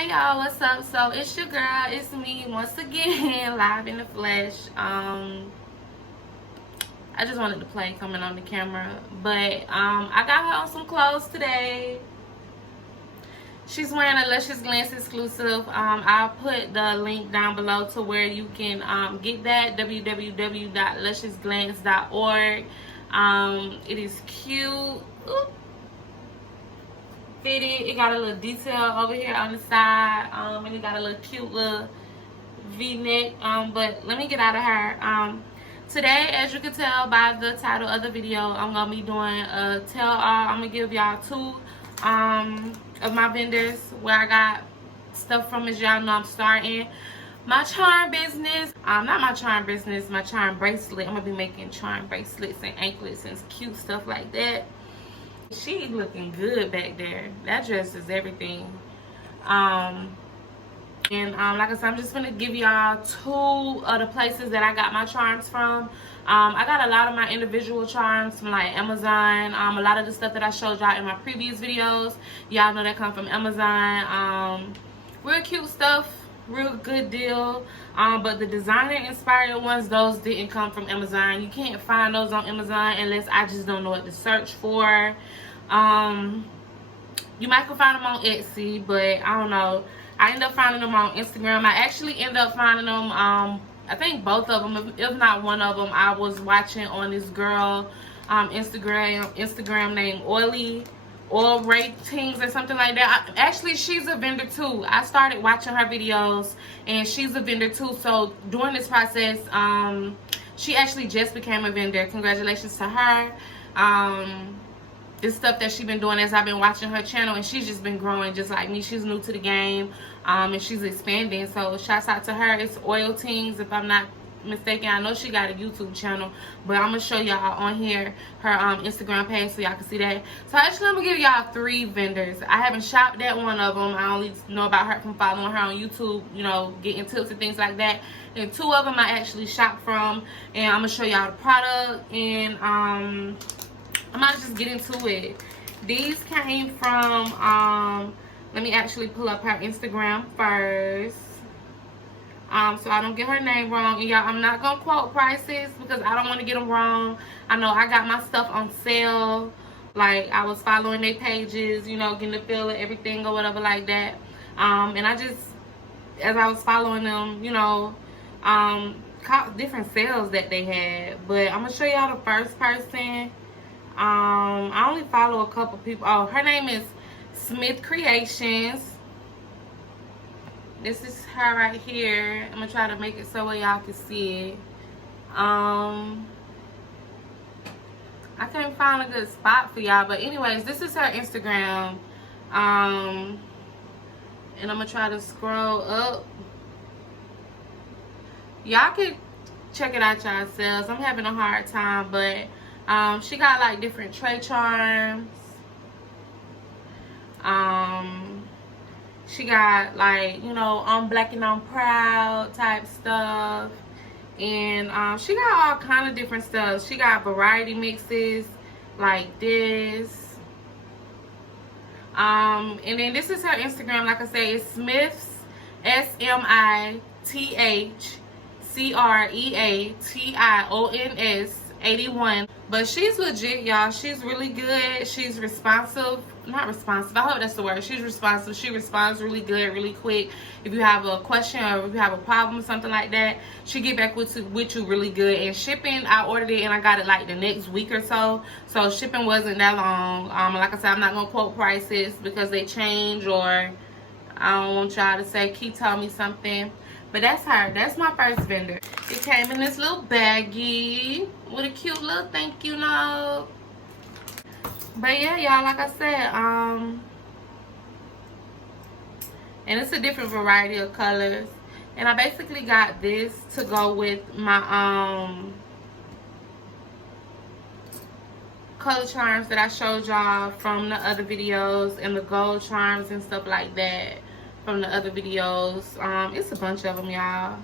Hey y'all, what's up? So it's your girl, it's me once again, live in the flesh. I just wanted to play coming on the camera, but I got her on some clothes today. She's wearing a Luscious Glance exclusive. I'll put the link down below to where you can get that, www.lusciousglance.org. It is cute. Oop. Fitted. It got a little detail over here on the side, and it got a little cute little v-neck. But let me get out of her. Today, as you can tell by the title of the video, I'm gonna be doing a tell all. I'm gonna give y'all two of my vendors where I got stuff from. As y'all know, I'm starting my charm business. Not my charm business, my charm bracelet. I'm gonna be making charm bracelets and anklets and cute stuff like that. She looking good back there. That dress is everything. Like I said, I'm just gonna give y'all two of the places that I got my charms from. I got a lot of my individual charms from like Amazon. A lot of the stuff that I showed y'all in my previous videos, y'all know that come from Amazon. Real cute stuff, real good deal. But the designer inspired ones, those didn't come from Amazon. You can't find those on Amazon unless I just don't know what to search for. You might can find them on Etsy, but I don't know. I ended up finding them on Instagram. I actually ended up finding them, I think both of them, if not one of them, I was watching on this girl Instagram named Oil Ratings or something like that. Actually, she's a vendor too. I started watching her videos and she's a vendor too. So during this process, she actually just became a vendor. Congratulations to her. This stuff that she's been doing as I've been watching her channel, and she's just been growing just like me. She's new to the game, and she's expanding. So shouts out to her. It's Oil Tings, if I'm not mistaken. I know she got a YouTube channel, but I'm gonna show y'all on here her Instagram page so y'all can see that. So actually, I'm gonna give y'all three vendors. I haven't shopped at one of them. I only know about her from following her on YouTube, you know, getting tips and things like that. And two of them I actually shopped from, and I'm gonna show y'all the product. And I might just get into it. These came from let me actually pull up her Instagram first, so I don't get her name wrong. And y'all, I'm not gonna quote prices because I don't want to get them wrong. I know I got my stuff on sale. Like, I was following their pages, you know, getting the feel of everything or whatever like that. And I just, as I was following them, you know, caught different sales that they had. But I'm gonna show y'all the first person. I only follow a couple people. Oh, her name is Smith Creations. This is her right here. I'm gonna try to make it so y'all can see it. I can't find a good spot for y'all, but anyways, this is her Instagram. And I'm gonna try to scroll up. Y'all can check it out yourselves. I'm having a hard time, but she got like different tray charms. She got like, you know, I'm black and I'm proud type stuff. And she got all kind of different stuff. She got variety mixes like this. And then this is her Instagram. Like I say, it's Smith's, SMITHCREATIONS 81. But she's legit, y'all. She's really good. She's responsive. Not responsive, I hope that's the word. She's responsive. She responds really good, really quick. If you have a question or if you have a problem, something like that, she get back with you really good. And shipping, I ordered it and I got it like the next week or so. So shipping wasn't that long. Like I said, I'm not gonna quote prices because they change, or I don't want y'all to say, Key told me something. But that's her. That's my first vendor. It came in this little baggie with a cute little thank you note. But yeah, y'all, like I said, and it's a different variety of colors. And I basically got this to go with my color charms that I showed y'all from the other videos, and the gold charms and stuff like that from the other videos. It's a bunch of them, y'all,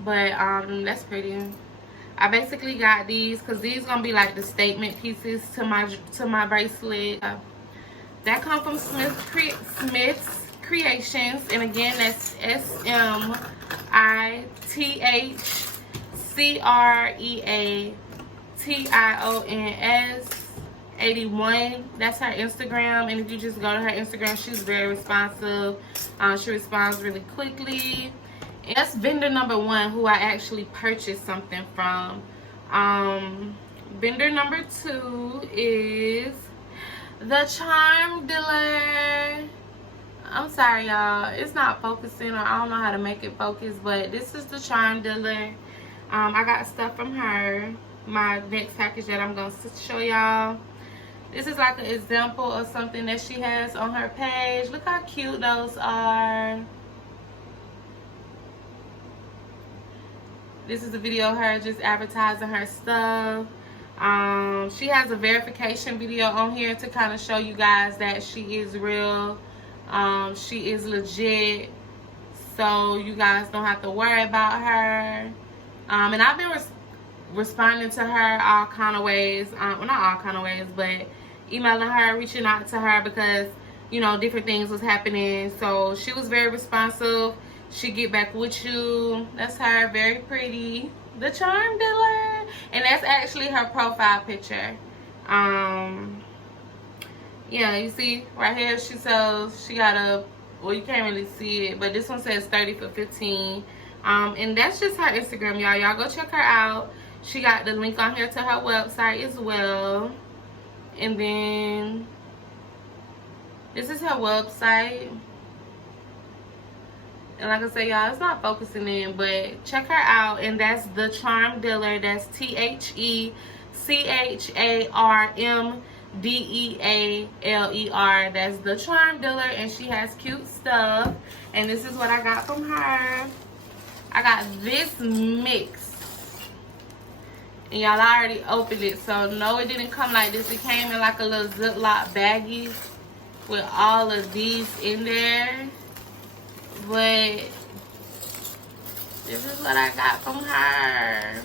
but that's pretty. I basically got these because these gonna be like the statement pieces to my bracelet. That come from Smith's Creations, and again, that's SMITHCREATIONS 81. That's her Instagram, and if you just go to her Instagram, she's very responsive. She responds really quickly. And that's vendor number 1, who I actually purchased something from. Vendor number 2 is the Charm Dealer. I'm sorry, y'all, it's not focusing, or I don't know how to make it focus, but this is the Charm Dealer. I got stuff from her. My next package that I'm going to show y'all, this is like an example of something that she has on her page. Look how cute those are. This is a video of her just advertising her stuff. She has a verification video on here to kind of show you guys that she is real. She is legit, so you guys don't have to worry about her. And I've been responding to her all kind of ways. Well, not all kind of ways, but emailing her, reaching out to her, because, you know, different things was happening. So she was very responsive. She get back with you. That's her, very pretty. The Charm Dealer. And that's actually her profile picture. Yeah, you see right here, she sells, she got a, well, you can't really see it, but this one says 30 for 15. And that's just her Instagram, y'all. Y'all go check her out. She got the link on here to her website as well. And then this is her website. And like I said, y'all, it's not focusing in, but check her out. And that's the Charm Dealer. That's THECHARMDEALER. That's the Charm Dealer, and she has cute stuff. And this is what I got from her. I got this mix. And y'all, I already opened it, so no, it didn't come like this. It came in like a little Ziploc baggie with all of these in there. But this is what I got from her.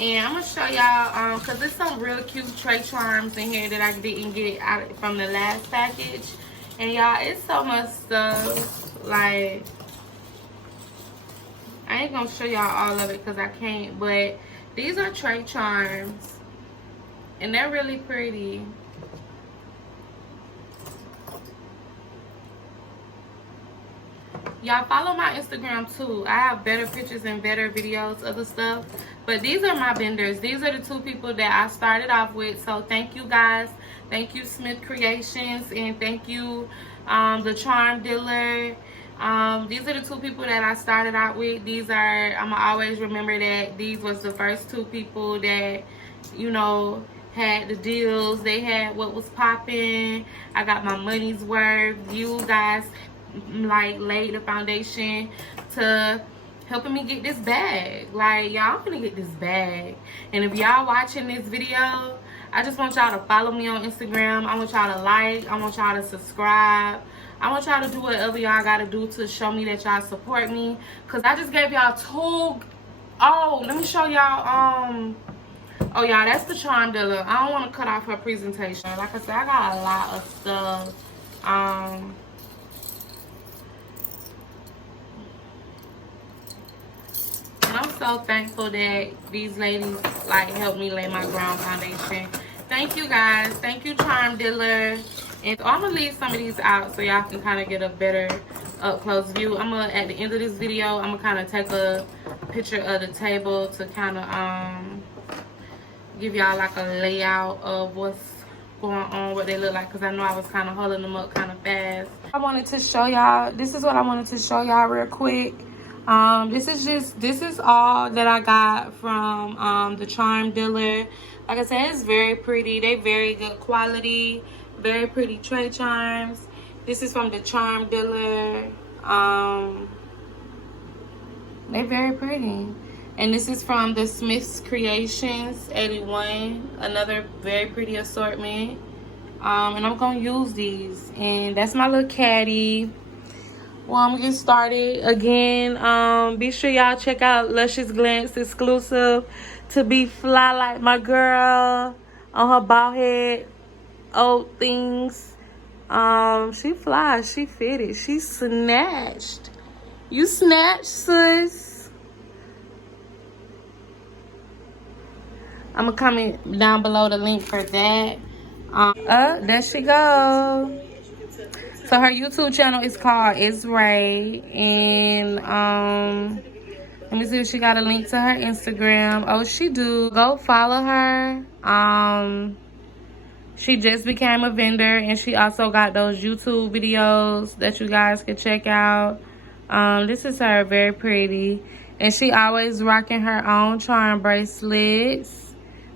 And I'm going to show y'all, because there's some real cute tray charms in here that I didn't get out from the last package. And y'all, it's so much stuff. Like, I ain't going to show y'all all of it because I can't. But these are tray charms. And they're really pretty. Y'all follow my Instagram too. I have better pictures and better videos of the stuff. But these are my vendors. These are the 2 people that I started off with. So thank you guys. Thank you, Smith Creations. And thank you, the Charm Dealer. These are the 2 people that I started out with. These are, I'm gonna always remember that these was the first 2 people that, you know, had the deals. They had what was popping. I got my money's worth. You guys like laid the foundation to helping me get this bag. Like, y'all, I'm gonna get this bag. And if y'all watching this video, I just want y'all to follow me on Instagram. I want y'all to like. I want y'all to subscribe. I want y'all to do whatever y'all gotta do to show me that y'all support me. Cause I just gave y'all 2. Oh, let me show y'all. Oh, y'all, that's the Charm Dealer. I don't want to cut off her presentation. Like I said, I got a lot of stuff. And I'm so thankful that these ladies like helped me lay my ground foundation. Thank you guys. Thank you, Charm Dealer. And so I'm gonna leave some of these out so y'all can kind of get a better up close view. I'm gonna, at the end of this video, I'm gonna kind of take a picture of the table to kind of give y'all like a layout of what's going on, what they look like, because I know I was kind of holding them up kind of fast. I wanted to show y'all, this is what I wanted to show y'all real quick. This is all that I got from the Charm Dealer. Like I said, it's very pretty. They very good quality, very pretty tray charms. This is from the Charm Dealer. They're very pretty. And this is from the Smith's Creations 81, another very pretty assortment. And I'm gonna use these, and that's my little caddy. Well, I'm gonna get started again. Be sure y'all check out Luscious Glance exclusive to be fly like my girl on her bald head old things. She fly, she fitted, she snatched. You snatched, sis. I'm gonna comment down below the link for that. There she go. So her YouTube channel is called It's Ray, and let me see if she got a link to her Instagram. Oh, she do. Go follow her. She just became a vendor, and she also got those YouTube videos that you guys can check out. This is her, very pretty. And she always rocking her own charm bracelets.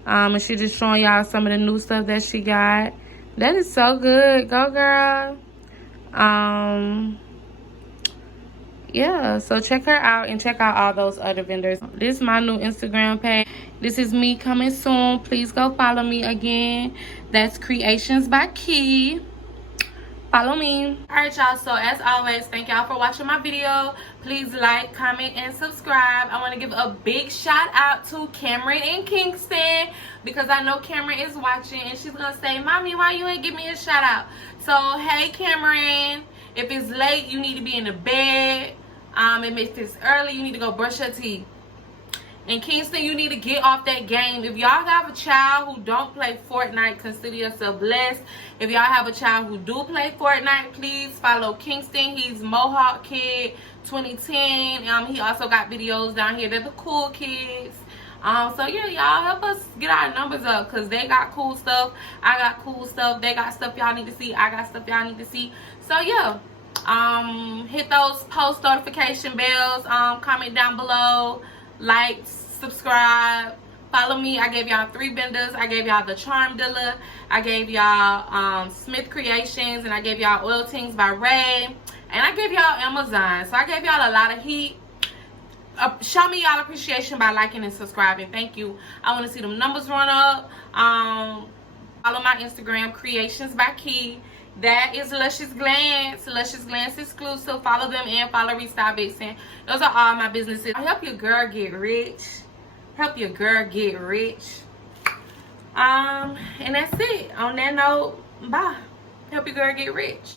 And she just showing y'all some of the new stuff that she got. That is so good. Go, girl. Yeah, so check her out and check out all those other vendors. This is my new Instagram page. This is me coming soon. Please go follow me again. That's Creations by Key. Follow me. Alright, y'all, so as always, thank y'all for watching my video. Please like, comment, and subscribe. I want to give a big shout out to Cameron in Kingston, because I know Cameron is watching and she's gonna say, Mommy, why you ain't give me a shout out? So hey, Cameron, if it's late, you need to be in the bed. And if it's early, you need to go brush your teeth. In Kingston, you need to get off that game. If y'all have a child who don't play Fortnite, consider yourself blessed. If y'all have a child who do play Fortnite, please follow Kingston. He's Mohawk Kid 2010. He also got videos down here. They're the cool kids. So yeah, y'all help us get our numbers up, because they got cool stuff. I got cool stuff. They got stuff y'all need to see. I got stuff y'all need to see. So yeah. Hit those post notification bells. Comment down below. Like, subscribe, follow me. I gave y'all 3 vendors. I gave y'all the Charm Dealer, I gave y'all Smith Creations, and I gave y'all Oil Things by Ray, and I gave y'all Amazon. So I gave y'all a lot of heat. Show me y'all appreciation by liking and subscribing. Thank you. I want to see them numbers run up. Follow my Instagram, Creations by Key. That is Luscious Glance. Luscious Glance exclusive. Follow them and follow Restyle Vixen. Those are all my businesses. I help your girl get rich. Help your girl get rich. And that's it. On that note, bye. Help your girl get rich.